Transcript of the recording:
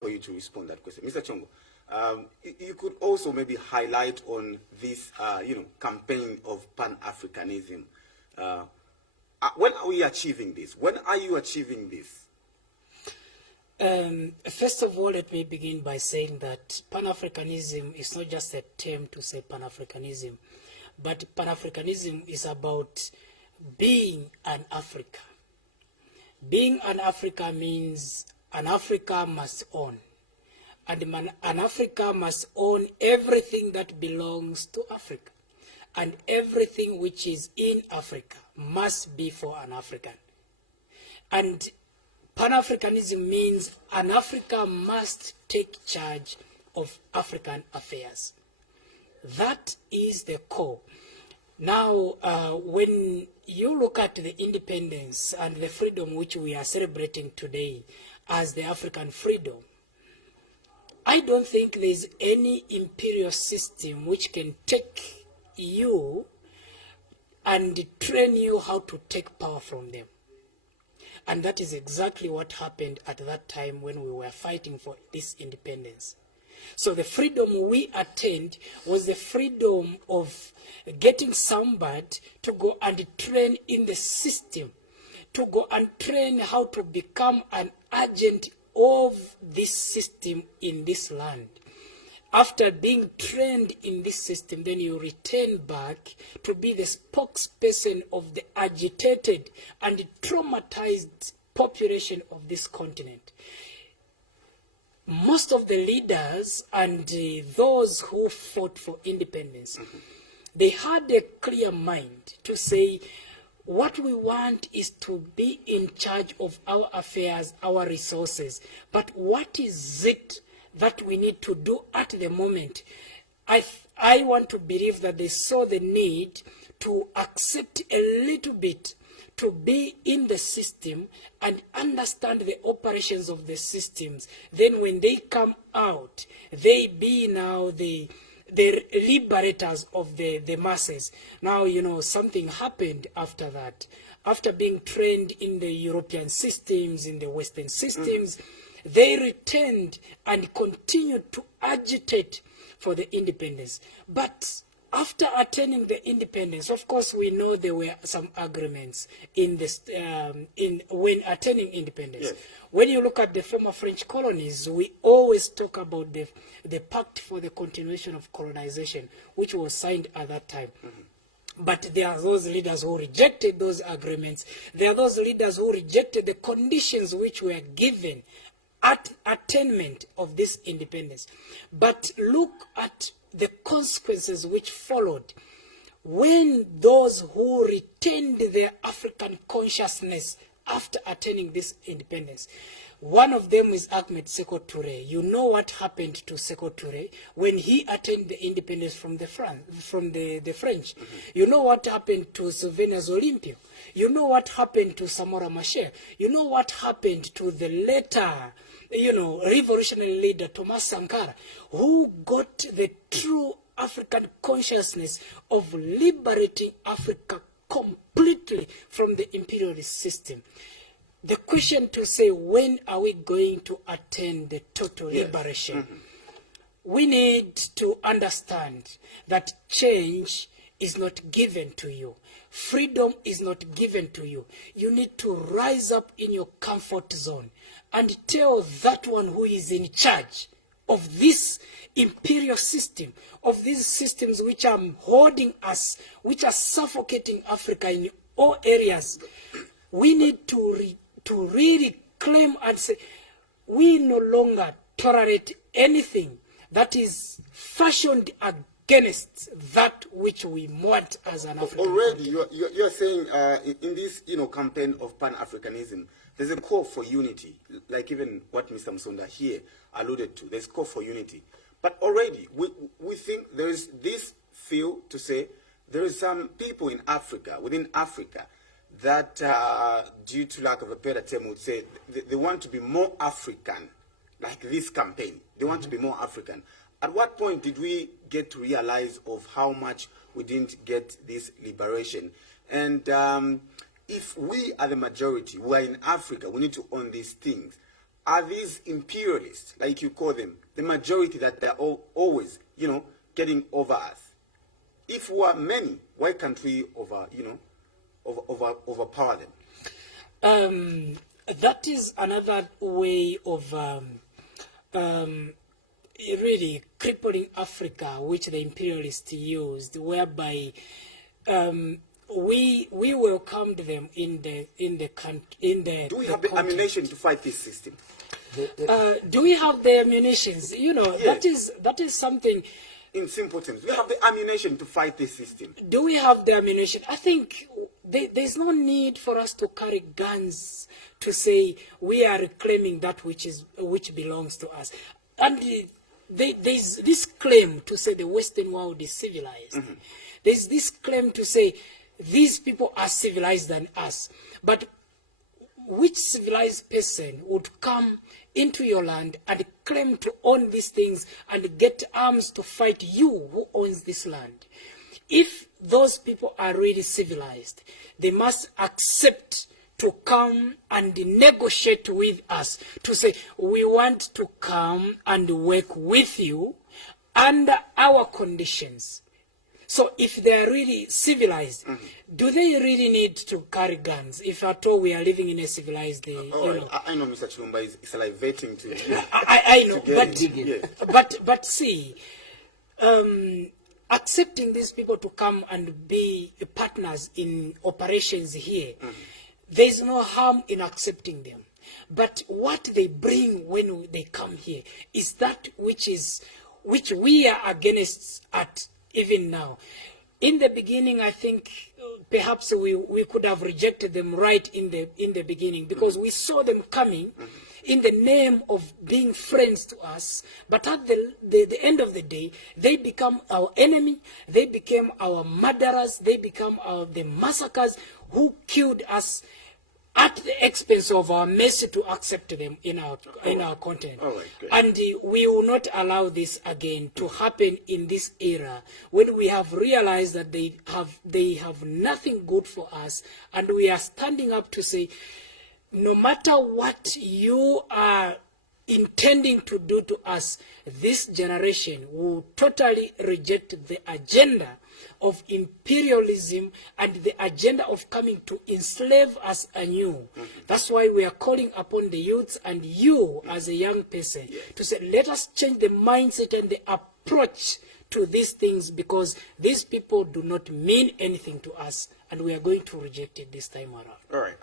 for you to respond to that question. Mr. Chongo, you could also maybe highlight on this, campaign of Pan-Africanism. When are we achieving this? When are you achieving this? First of all, let me begin by saying that Pan-Africanism is not just a term to say Pan-Africanism, but Pan-Africanism is about being an Africa. Being an Africa means an Africa must own. And an Africa must own everything that belongs to Africa. And everything which is in Africa must be for an African. And Pan-Africanism means an Africa must take charge of African affairs. That is the core. Now, when you look at the independence and the freedom which we are celebrating today as the African freedom, I don't think there's any imperial system which can take you and train you how to take power from them. And that is exactly what happened at that time when we were fighting for this independence. So the freedom we attained was the freedom of getting somebody to go and train in the system, to go and train how to become an agent of this system in this land. After being trained in this system, then you return back to be the spokesperson of the agitated and traumatized population of this continent. Most of the leaders and those who fought for independence, they had a clear mind to say, what we want is to be in charge of our affairs, our resources. But what is it that we need to do at the moment? I want to believe that they saw the need to accept a little bit, to be in the system and understand the operations of the systems. Then when they come out, they be now the liberators of the masses. Now, something happened after that. After being trained in the European systems, in the Western systems, they returned and continued to agitate for the independence. But after attaining the independence, of course, we know there were some agreements in this when attaining independence. Yes. When you look at the former French colonies, we always talk about the Pact for the Continuation of Colonization, which was signed at that time. But there are those leaders who rejected those agreements. There are those leaders who rejected the conditions which were given at attainment of this independence. But look at the consequences which followed when those who retained their African consciousness after attaining this independence. One of them is Ahmed Sékou Touré. You know what happened to Sékou Touré when he attained the independence from the French. You know what happened to Souvenirs Olympio. You know what happened to Samora Machel. You know what happened to the later revolutionary leader Thomas Sankara, who got the true African consciousness of liberating Africa completely from the imperialist system. The question to say, when are we going to attain the total liberation? We need to understand that change is not given to you. Freedom is not given to you. You need to rise up in your comfort zone and tell that one who is in charge of this imperial system, of these systems which are holding us, which are suffocating Africa in all areas. We need to really claim and say, we no longer tolerate anything that is fashioned against that which we want as an African. Already, you're saying in this campaign of Pan-Africanism, there's a call for unity, like even what Mr. Msonda here alluded to. There's a call for unity. But already, we think there is this feel to say there is some people in Africa, within Africa, that due to lack of a better term would say they want to be more African, like this campaign. They want to be more African. At what point did we get to realize of how much we didn't get this liberation? And if we are the majority, we are in Africa, we need to own these things. are these imperialists, like you call them, the majority that they're always, getting over us? If we are many, why can't we overpower them? That is another way of really crippling Africa, which the imperialists used, whereby we welcomed them in the country. Do we have the ammunition to fight this system? Do we have the ammunitions? Yes. That is something. In simple terms, we have the ammunition to fight this system. Do we have the ammunition? I think there's no need for us to carry guns to say we are reclaiming that which belongs to us. And there's this claim to say the Western world is civilized. Mm-hmm. There's this claim to say these people are civilized than us. But which civilized person would come into your land and claim to own these things and get arms to fight you who owns this land? If those people are really civilized, they must accept to come and negotiate with us, to say, we want to come and work with you under our conditions. So if they are really civilized, mm-hmm. do they really need to carry guns? If at all we are living in a civilized... I know Mr. Chilumba is salivating to... I know, but see, accepting these people to come and be partners in operations here, mm-hmm. there's no harm in accepting them. But what they bring when they come here is that which we are against at even now. In the beginning, I think perhaps we could have rejected them right in the beginning, because we saw them coming in the name of being friends to us. But at the end of the day, they become our enemy. They became our murderers. They become the massacres who killed us at the expense of our mercy to accept them in our continent. And we will not allow this again to happen in this era, when we have realized that they have nothing good for us, and we are standing up to say, no matter what you are intending to do to us, this generation will totally reject the agenda of imperialism and the agenda of coming to enslave us anew. Mm-hmm. That's why we are calling upon the youths and you as a young person to say, let us change the mindset and the approach to these things, because these people do not mean anything to us, and we are going to reject it this time around. All right.